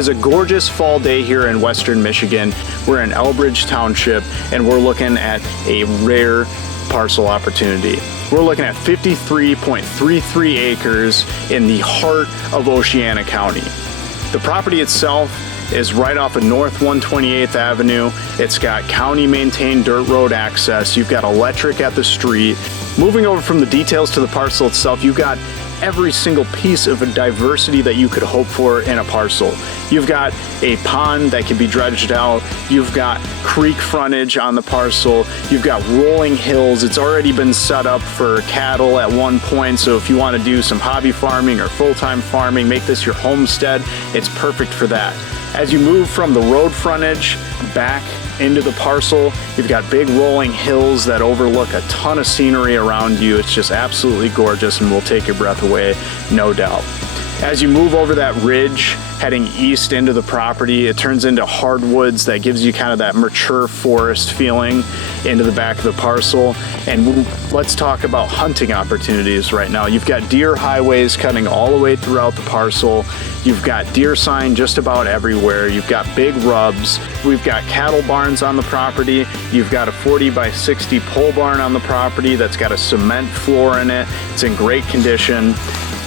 is a gorgeous fall day here in Western Michigan. We're in Elbridge Township and we're looking at a rare parcel opportunity. We're looking at 53.33 acres in the heart of Oceana County. The property itself is right off of North 128th Avenue. It's got county maintained dirt road access. You've got electric at the street. Moving over from the details to the parcel itself, you've got every single piece of a diversity that you could hope for in a parcel. You've got a pond that can be dredged out. You've got creek frontage on the parcel. You've got rolling hills. It's already been set up for cattle at one point, so if you want to do some hobby farming or full-time farming, make this your homestead, it's perfect for that. As you move from the road frontage back into the parcel, you've got big rolling hills that overlook a ton of scenery around you. It's just absolutely gorgeous and will take your breath away, no doubt. As you move over that ridge, heading east into the property, it turns into hardwoods that gives you kind of that mature forest feeling into the back of the parcel. And let's talk about hunting opportunities right now. You've got deer highways cutting all the way throughout the parcel. You've got deer sign just about everywhere. You've got big rubs. We've got cattle barns on the property. You've got a 40 by 60 pole barn on the property that's got a cement floor in it. It's in great condition.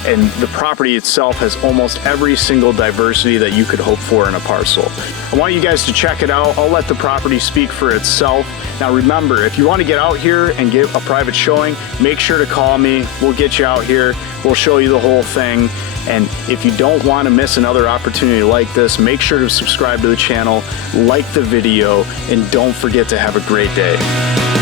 And the property itself has almost every single diversity that you could hope for in a parcel. I want you guys to check it out. I'll let the property speak for itself. Now remember, if you want to get out here and get a private showing, make sure to call me. We'll get you out here. We'll show you the whole thing. And if you don't want to miss another opportunity like this, make sure to subscribe to the channel, like the video, and don't forget to have a great day.